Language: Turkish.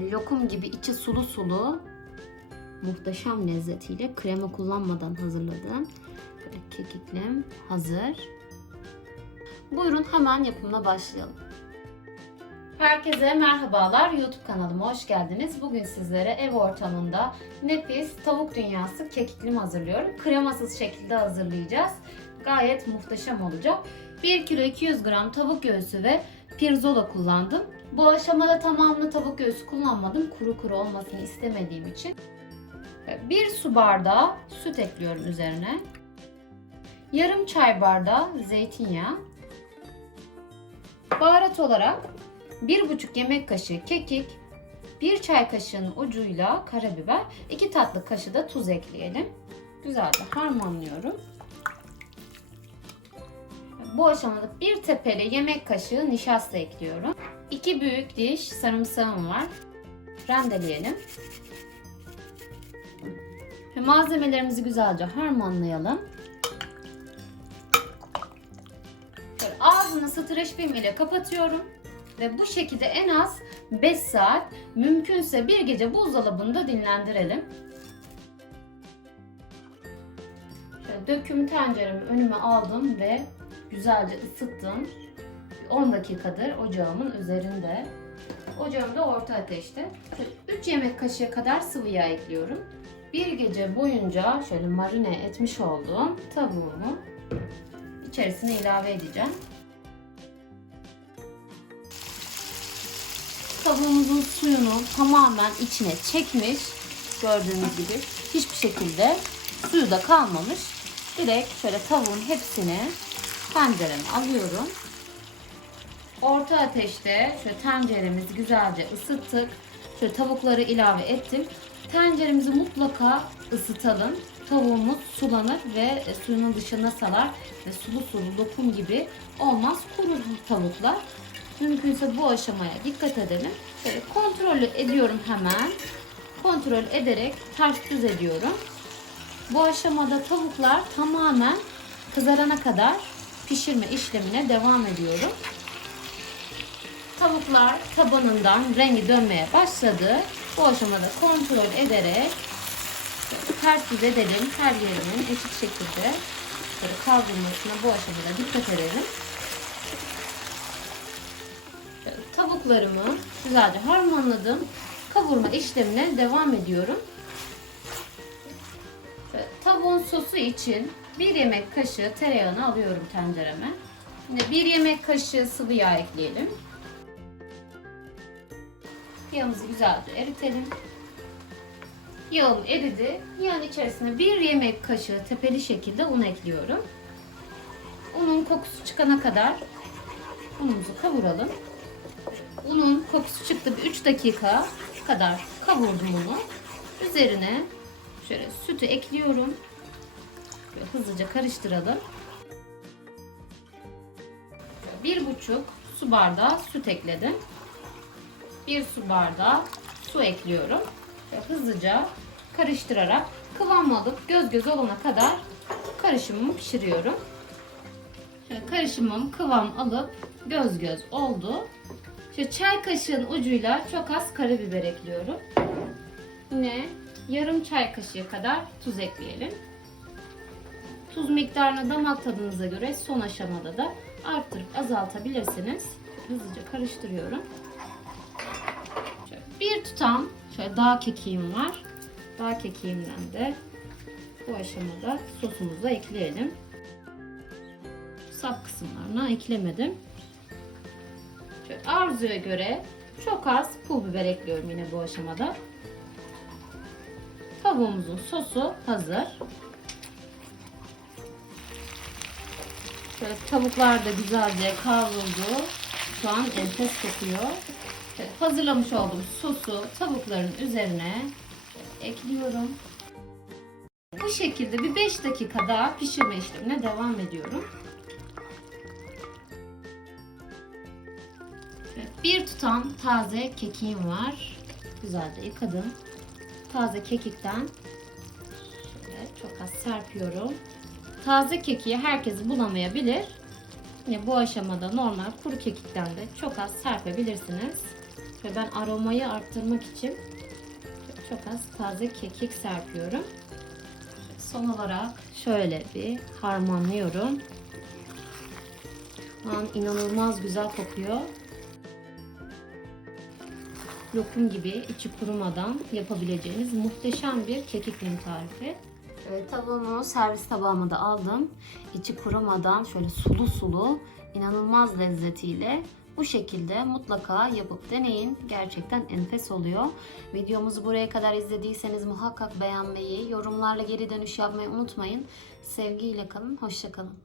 Lokum gibi içi sulu sulu muhteşem lezzetiyle krema kullanmadan hazırladım. Böyle kekiklim hazır. Buyurun hemen yapımına başlayalım. Herkese merhabalar. YouTube kanalıma hoş geldiniz. Bugün sizlere ev ortamında nefis tavuk dünyası kekiklim hazırlıyorum. Kremasız şekilde hazırlayacağız. Gayet muhteşem olacak. 1 kilo 200 gram tavuk göğsü ve pirzola kullandım. Bu aşamada tamamını tavuk göğsü kullanmadım. Kuru kuru olmasını istemediğim için. 1 su bardağı süt ekliyorum üzerine. Yarım çay bardağı zeytinyağı. Baharat olarak 1,5 yemek kaşığı kekik, 1 çay kaşığının ucuyla karabiber, 2 tatlı kaşığı da tuz ekleyelim. Güzelce harmanlıyorum. Bu aşamada bir tepeli yemek kaşığı nişasta ekliyorum. 2 büyük diş sarımsağım var. Rendeleyelim. Ve malzemelerimizi güzelce harmanlayalım. Şöyle ağzını streç film ile kapatıyorum. Ve bu şekilde en az 5 saat mümkünse bir gece buzdolabında dinlendirelim. Şöyle döküm tenceremi önüme aldım ve güzelce ısıttım. 10 dakikadır ocağımın üzerinde. Ocağım da orta ateşte. Şöyle 3 yemek kaşığı kadar sıvı yağ ekliyorum. Bir gece boyunca şöyle marine etmiş olduğum tavuğumu içerisine ilave edeceğim. Tavuğumuzun suyunu tamamen içine çekmiş. Gördüğünüz gibi hiçbir şekilde suyu da kalmamış. Direkt şöyle tavuğun hepsini tencereme alıyorum. Orta ateşte şöyle tenceremizi güzelce ısıttık. Şöyle tavukları ilave ettim. Tenceremizi mutlaka ısıtalım. Tavuğumuz sulanır ve suyunun dışına salar ve sulu sulu lokum gibi olmaz. Kurur tavuklar. Mümkünse bu aşamaya dikkat edelim. Böyle kontrol ediyorum hemen. Kontrol ederek ters düz ediyorum. Bu aşamada tavuklar tamamen kızarana kadar pişirme işlemine devam ediyorum. Tavuklar tabanından rengi dönmeye başladı. Bu aşamada kontrol ederek ters düz edelim. Her yerinin eşit şekilde kavrulmasına bu aşamada dikkat edelim. Tavuklarımı güzelce harmanladım. Kavurma işlemine devam ediyorum. Tavuğun sosu için bir yemek kaşığı tereyağını alıyorum tencereme. Yine bir yemek kaşığı sıvı yağ ekleyelim. Yağımızı güzelce eritelim. Yağım eridi. Yağın içerisine bir yemek kaşığı tepeli şekilde un ekliyorum. Unun kokusu çıkana kadar unumuzu kavuralım. Unun kokusu çıktı bir 3 dakika kadar kavurdum unu. Üzerine şöyle sütü ekliyorum. Böyle hızlıca karıştıralım. Bir buçuk su bardağı süt ekledim. Bir su bardağı su ekliyorum. Ve hızlıca karıştırarak kıvam alıp göz göz olana kadar karışımımı pişiriyorum. Şöyle karışımım kıvam alıp göz göz oldu. Şöyle çay kaşığın ucuyla çok az karabiber ekliyorum. Yine yarım çay kaşığı kadar tuz ekleyelim. Tuz miktarını damak tadınıza göre son aşamada da arttırıp azaltabilirsiniz. Hızlıca karıştırıyorum. Şöyle bir tutam şöyle dağ kekiğim var. Dağ kekiğimden de bu aşamada sosumuzu ekleyelim. Sap kısımlarına eklemedim. Şöyle arzuya göre çok az pul biber ekliyorum yine bu aşamada. Tavuğumuzun sosu hazır. Şöyle tavuklar da güzelce kavruldu. Şu an enfes kokuyor. Şöyle hazırlamış olduğum sosu tavukların üzerine ekliyorum. Bu şekilde bir 5 dakika daha pişirme işlemine devam ediyorum. Bir tutam taze kekiğim var. Güzelce yıkadım. Taze kekikten şöyle çok az serpiyorum. Taze kekiği herkes bulamayabilir. Yine bu aşamada normal kuru kekikten de çok az serpebilirsiniz. Ve ben aromayı arttırmak için çok az taze kekik serpiyorum. Son olarak şöyle bir harmanlıyorum. An inanılmaz güzel kokuyor. Lokum gibi içi kurumadan yapabileceğiniz muhteşem bir kekik tarifi. Evet, tavuğumu servis tabağıma da aldım. İçi kurumadan şöyle sulu sulu inanılmaz lezzetiyle bu şekilde mutlaka yapıp deneyin. Gerçekten enfes oluyor. Videomuzu buraya kadar izlediyseniz muhakkak beğenmeyi, yorumlarla geri dönüş yapmayı unutmayın. Sevgiyle kalın, hoşça kalın.